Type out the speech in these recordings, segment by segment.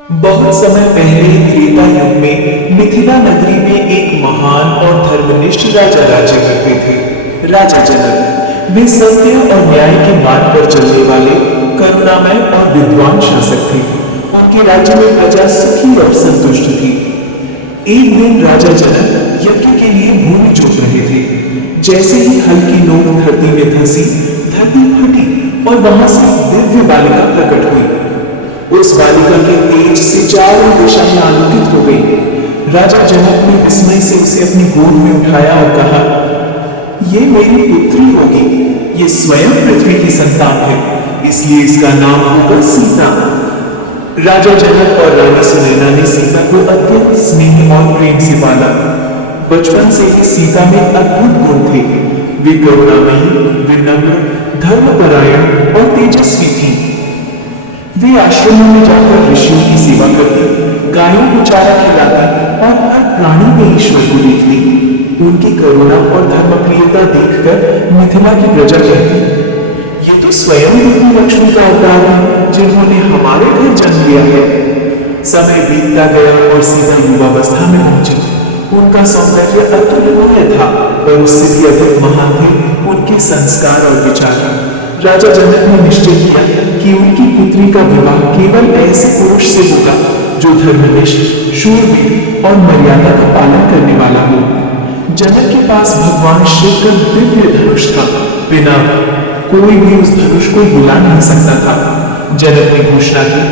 बहुत समय पहले त्रेता युग में मिथिला नगरी में एक महान और धर्मनिष्ठ राजा राज्य करते थे। राजा जनक वे सत्य और न्याय के मार्ग पर चलने वाले करुणामय और विद्वान शासक थे। उनके राज्य में प्रजा सुखी और संतुष्ट थी। एक दिन राजा जनक यज्ञ के लिए भूमि जोत रहे थे। जैसे ही हल्की नोक धरती में धंसी, धरती फटी और वहां से दिव्य बालिका प्रकट हुई। उस बालिका के तेज से चारों दिशाएं आलोकित हो गई। राजा जनक ने विस्मय से उसे अपनी गोद में उठाया और कहा, ये मेरी पुत्री होगी। ये स्वयं पृथ्वी की संतान है, इसलिए इसका नाम होगा सीता। राजा जनक और रानी सुनैना ने सीता को अत्यंत स्नेह और प्रेम से पाला। बचपन से ही सीता में अद्भुत गुण थे। वे करुणामयी, विनम्र, धर्मपरायण और तेजस्वी थी। वे आश्रमों में जाकर ऋषियों की सेवा करती, गायों को चारा खिलाती और हर प्राणी में ईश्वर को देखती। उनकी करुणा और धर्मप्रियता देखकर मिथिला की प्रजा कहती, ये तो स्वयं देवी लक्ष्मी का अवतार है, जिन्होंने हमारे घर जन्म लिया है। समय बीतता गया और सीता युवावस्था में पहुंची। उनका सौंदर्य अतुलनीय था, पर उससे भी अधिक महान थे उनके संस्कार और विचार। राजा जनक ने निश्चय किया कि उनकी पुत्री का विवाह केवल ऐसे पुरुष से होगा जो धर्मनिष्ठ, शूरवीर और मर्यादा का पालन करने वाला हो। जनक के पास भगवान शिव का दिव्य धनुष था। बिना कोई भी उस धनुष को हिला नहीं सकता था। जनक ने घोषणा की,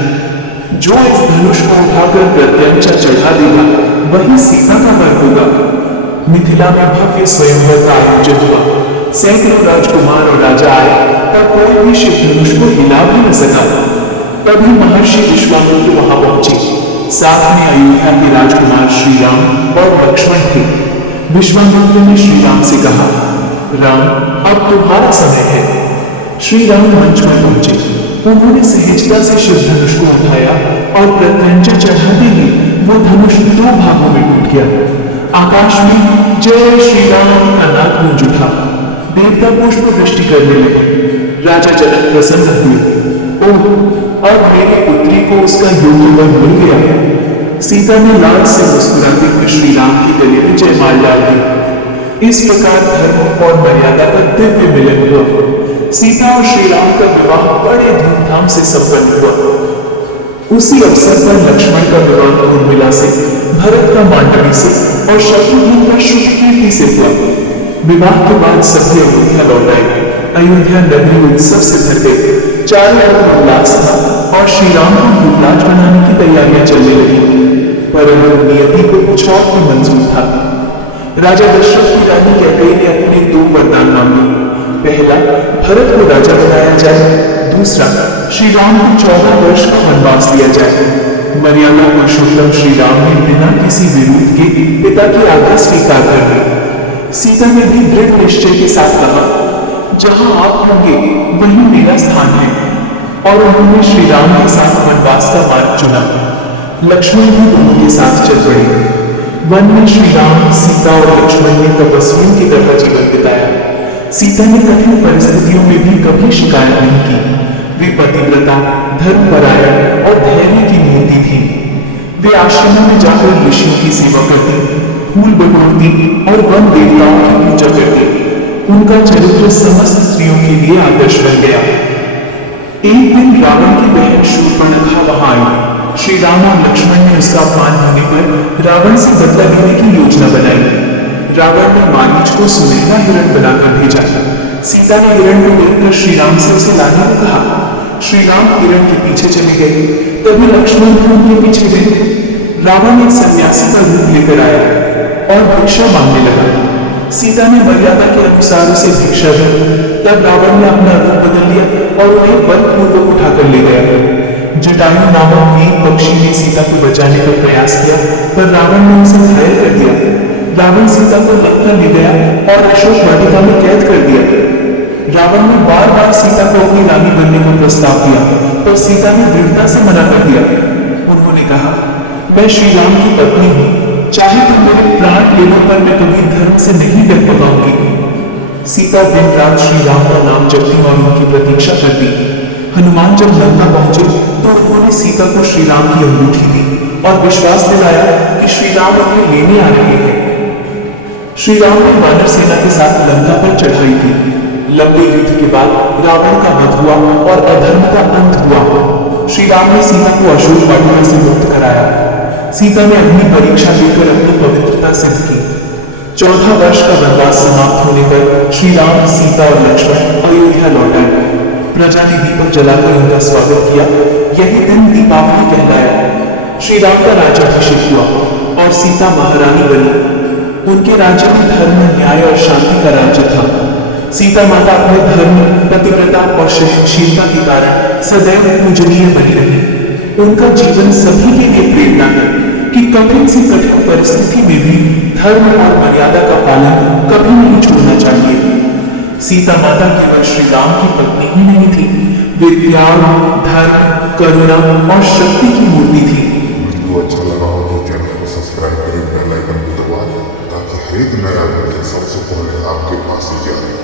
जो इस धनुष को उठाकर प्रत्यंचा चढ़ा देगा, वही सीता का वर होगा। मिथिला में भव्य स्वयंवर का आयोजन हुआ। सैकड़ों राजकुमार और राजा आए, पर कोई भी शिव धनुष को हिला भी न सका। तभी महर्षि विश्वामित्र वहां पहुंचे। साथ में अयोध्या के राजकुमार श्री राम और लक्ष्मण थे। विश्वामित्र ने श्री राम से कहा, राम, अब तुम्हारा समय है। श्री राम मंच पर पहुंचे। उन्होंने सहजता से शिव धनुष को उठाया और प्रत्यंचा चढ़ाते ही वो धनुष दो भागों में टूट गया। आकाश में जय श्री राम का नाद गूंज उठा। देवता पुष्प वृष्टि करने लगे। राजा जनक प्रसन्न हुए। ओह, अब मेरी पुत्री को उसका योग्य वर मिल गया। सीता ने लाल से मुस्कुराते हुए श्री राम के गले में जयमाल डाल दी। इस प्रकार धर्म और मर्यादा का दिव्य मिलन हुआ। सीता और श्री राम का विवाह बड़े धूमधाम से संपन्न हुआ। उसी अवसर पर लक्ष्मण का विवाह उर्मिला से, भरत का मांडवी से और शत्रुघ्न का श्रुतिकीर्ति से हुआ। विवाह के बाद सभी अयोध्या लौट आए। अयोध्या नगरी उत्सव से भर गई। चारों ओर उल्लास था और श्री राम को युवराज बनाने की तैयारियां चलने लगी। परंतु नियति को कुछ और भी मंजूर था। राजा दशरथ की रानी कैकेयी ने अपने दो वरदान मांगे। पहला, भरत को राजा बनाया जाए। दूसरा, श्री राम को 14 वर्ष का वनवास दिया जाए। मर्यादा पुरुषोत्तम श्री राम ने बिना किसी विरोध के पिता की आज्ञा स्वीकार कर ली। सीता ने भी दृढ़ निश्चय के साथ कहा, जहां आप होंगे वहीं मेरा स्थान है, और उन्होंने श्री राम के साथ वनवास का मार्ग चुना। लक्ष्मण भी दोनों के साथ चल पड़े। वन में श्री राम, सीता और लक्ष्मण ने तपस्वियों की तरह जीवन बिताया। सीता ने कठिन परिस्थितियों में भी कभी शिकायत नहीं की। वे पतिव्रता, धर्मपरायण और धैर्य की मूर्ति थी। वे आश्रमों में जाकर ऋषियों की सेवा करती, फूल बटोरती और वन देवताओं की पूजा करती। उनका चरित्र समस्त स्त्रियों के लिए आदर्श बन गया। एक दिन रावण की बहन शूर्पणखा वहां आई। श्री राम और लक्ष्मण ने उसका अपमान होने पर रावण से बदला लेने की योजना बनाई। रावण ने मारीच को सुनहरा हिरण बनाकर भेजा। सीता ने हिरण को देखकर श्री राम से उसे लाने को कहा। श्री राम हिरण के पीछे चले गए। तभी लक्ष्मण भी उनके पीछे गए। रावण एक सन्यासी का रूप लेकर आया और भिक्षा मांगने लगा। सीता ने मर्यादा के अनुसार उसे भिक्षा दी। तब रावण ने अपना रूप बदल लिया और उन्हें बलपूर्वक उठाकर ले गया। जटायु नामक एक पक्षी ने सीता को बचाने का प्रयास किया, पर रावण ने उसे घायल कर दिया। रावण सीता को लंका ले गया और अशोक वाटिका में कैद कर दिया। रावण ने बार बार सीता को अपनी रानी बनने का प्रस्ताव दिया, पर सीता ने दृढ़ता से मना कर दिया। उन्होंने कहा, मैं श्री राम की पत्नी हूँ, चाहे तो मेरे प्राण लेने पर मैं कभी धर्म से नहीं डर पाऊंगी। सीता दिन रात श्री राम का नाम जपती और उनकी प्रतीक्षा करती। हनुमान जब लंका पहुंचे तो उन्होंने सीता को श्री राम की अंगूठी दी और विश्वास दिलाया कि श्री राम उन्हें लेने आ रहे हैं। श्री राम ने वानर सेना के साथ लंका पर चढ़ाई की। लंबे युद्ध के बाद रावण का वध हुआ और अधर्म का अंत हुआ। श्री राम ने सीता को अशोक वाटिका से मुक्त कराया। सीता ने अपनी परीक्षा देकर अपनी पवित्रता सिद्ध की। 14 वर्ष का वनवास समाप्त होने पर श्री राम, सीता और लक्ष्मण अयोध्या लौट आए। प्रजा ने दीपक जलाकर उनका स्वागत किया। यही दिन दीपावली कहलाया। श्री राम का राज्याभिषेक हुआ और सीता महारानी बनी। उनके राज्य में धर्म, न्याय और शांति का राज्य था। सीता माता अपने धर्म, पतिव्रता और सहनशीलता के कारण सदैव पूजनीय बनी रही। उनका जीवन सभी के लिए प्रेरणा है कि कठिन से कठिन परिस्थिति में भी धर्म और मर्यादा का पालन कभी नहीं छोड़ना चाहिए। सीता माता केवल श्री राम की पत्नी ही नहीं थी, वे त्याग, धर्म, करुणा और शक्ति की मूर्ति थी। वीडियो अच्छा लगा हो तो चैनल को सब्सक्राइब करें, बेल आइकन को दबाएं ताकि हर एक नया वीडियो सबसे पहले आपके पास जाए।